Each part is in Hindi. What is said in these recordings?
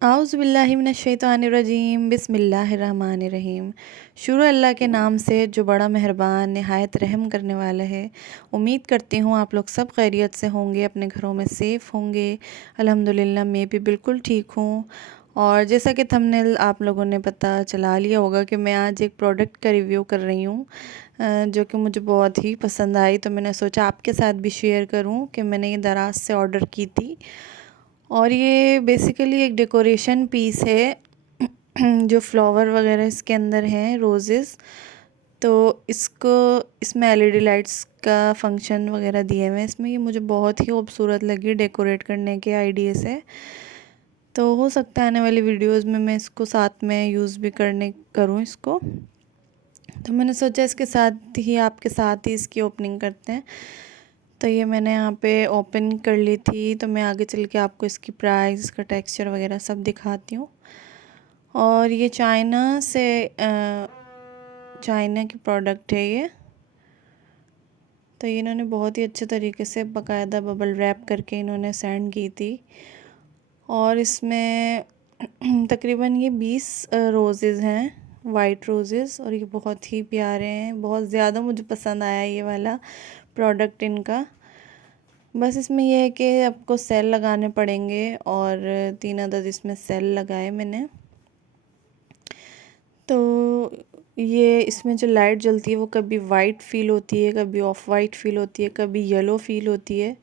आउज़ुबिल्लाहिमिनश्शैतानिर्रजीम बिस्मिल्लाहिर्रहमानिर्रहीम। शुरू अल्लाह के नाम से जो बड़ा मेहरबान नहायत रहम करने वाला है। उम्मीद करती हूँ आप लोग सब खैरियत से होंगे, अपने घरों में सेफ़ होंगे। अल्हम्दुलिल्लाह मैं भी बिल्कुल ठीक हूँ। और जैसा कि थंबनेल आप लोगों ने पता चला लिया होगा कि मैं आज एक प्रोडक्ट का रिव्यू कर रही हूँ, जो कि मुझे बहुत ही पसंद आई, तो मैंने सोचा आपके साथ भी शेयर करूँ कि मैंने ये दराज़ से ऑर्डर की थी। और ये बेसिकली एक डेकोरेशन पीस है जो फ्लावर वगैरह इसके अंदर हैं, रोज़ेस। तो इसको इसमें एलईडी लाइट्स का फंक्शन वगैरह दिए हुए हैं इसमें। ये मुझे बहुत ही खूबसूरत लगी डेकोरेट करने के आइडिया से। तो हो सकता है आने वाली वीडियोस में मैं इसको साथ में यूज़ भी करूँ इसको। तो मैंने सोचा इसके साथ ही आपके साथ ही इसकी ओपनिंग करते हैं। तो ये मैंने यहाँ पे ओपन कर ली थी, तो मैं आगे चल के आपको इसकी प्राइस, इसका टेक्सचर वगैरह सब दिखाती हूँ। और ये चाइना की प्रोडक्ट है ये। तो ये इन्होंने बहुत ही अच्छे तरीके से बाकायदा बबल रैप करके इन्होंने सेंड की थी। और इसमें तकरीबन ये 20 रोज़ेज़ हैं, वाइट रोज़ेज़, और ये बहुत ही प्यारे हैं। बहुत ज़्यादा मुझे पसंद आया ये वाला प्रोडक्ट इनका। बस इसमें यह है कि आपको सेल लगाने पड़ेंगे, और 3 अदद इसमें सेल लगाए मैंने। तो ये इसमें जो लाइट जलती है वो कभी वाइट फील होती है, कभी ऑफ वाइट फील होती है, कभी येलो फील होती है।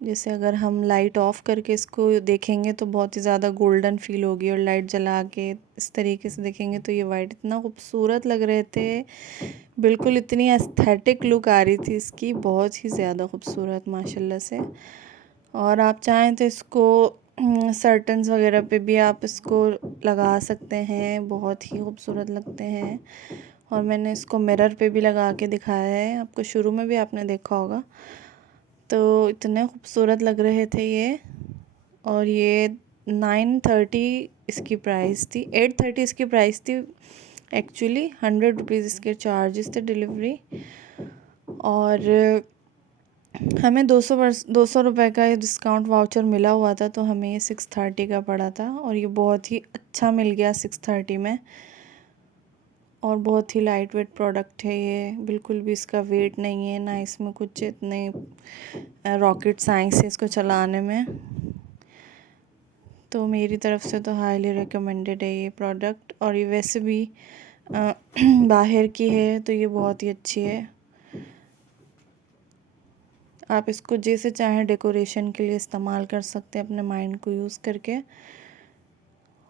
जैसे अगर हम लाइट ऑफ़ करके इसको देखेंगे तो बहुत ही ज़्यादा गोल्डन फील होगी, और लाइट जला के इस तरीके से देखेंगे तो ये वाइट इतना खूबसूरत लग रहे थे। बिल्कुल इतनी एस्थेटिक लुक आ रही थी इसकी, बहुत ही ज़्यादा खूबसूरत माशाल्लाह से। और आप चाहें तो इसको सर्टन्स वगैरह पे भी आप इसको लगा सकते हैं, बहुत ही खूबसूरत लगते हैं। और मैंने इसको मिरर पे भी लगा के दिखाया है आपको, शुरू में भी आपने देखा होगा। तो इतने खूबसूरत लग रहे थे ये। और ये 930 इसकी प्राइस थी, 830 इसकी प्राइस थी एक्चुअली। 100 रुपीज़ इसके चार्जेस थे डिलीवरी। और हमें 200 रुपये का डिस्काउंट वाउचर मिला हुआ था, तो हमें ये 630 का पड़ा था। और ये बहुत ही अच्छा मिल गया 630 में। और बहुत ही लाइट वेट प्रोडक्ट है ये, बिल्कुल भी इसका वेट नहीं है, ना इसमें कुछ इतने रॉकेट साइंस है इसको चलाने में। तो मेरी तरफ से तो हाईली रिकमेंडेड है ये प्रोडक्ट। और ये वैसे भी बाहर की है, तो ये बहुत ही अच्छी है। आप इसको जैसे चाहें डेकोरेशन के लिए इस्तेमाल कर सकते हैं अपने माइंड को यूज़ करके।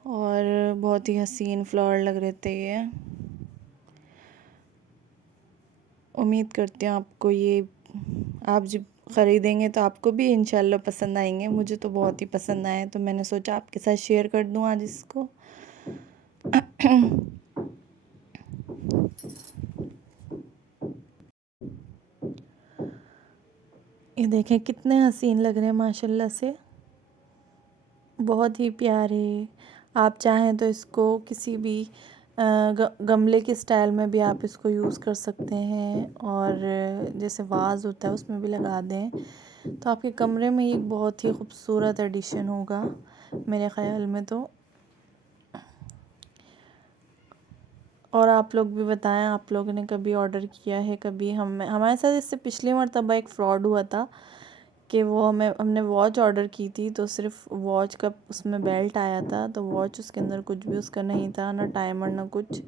और बहुत ही हसीन फ्लावर लग रहे थे ये। उम्मीद करती हूँ आपको ये, आप जब ख़रीदेंगे तो आपको भी इंशाल्लाह पसंद आएंगे। मुझे तो बहुत ही पसंद आए, तो मैंने सोचा आपके साथ शेयर कर दूँ आज इसको। ये देखें कितने हसीन लग रहे हैं माशाल्लाह से, बहुत ही प्यारे। आप चाहें तो इसको किसी भी गमले के स्टाइल में भी आप इसको यूज़ कर सकते हैं, और जैसे वाज होता है उसमें भी लगा दें, तो आपके कमरे में एक बहुत ही खूबसूरत एडिशन होगा मेरे ख़्याल में तो। और आप लोग भी बताएं, आप लोगों ने कभी ऑर्डर किया है कभी? हमारे साथ इससे पिछली मरतबा एक फ़्रॉड हुआ था कि वो हमने वॉच ऑर्डर की थी, तो सिर्फ वॉच का उसमें बेल्ट आया था, तो वॉच उसके अंदर कुछ भी उसका नहीं था, ना टाइमर ना कुछ।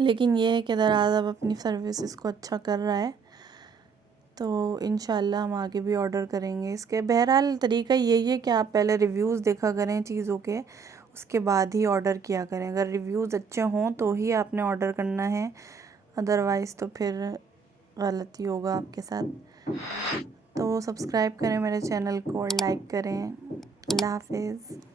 लेकिन ये है कि दराज़ अब अपनी सर्विस को अच्छा कर रहा है, तो इंशाल्लाह हम आगे भी ऑर्डर करेंगे इसके। बहरहाल तरीका यही है कि आप पहले रिव्यूज़ देखा करें चीज़ों के, उसके बाद ही ऑर्डर किया करें। अगर रिव्यूज़ अच्छे हों तो ही आपने ऑर्डर करना है, अदरवाइज़ तो फिर गलती होगा आपके साथ। तो सब्सक्राइब करें मेरे चैनल को और लाइक करें। अल्लाह हाफिज़।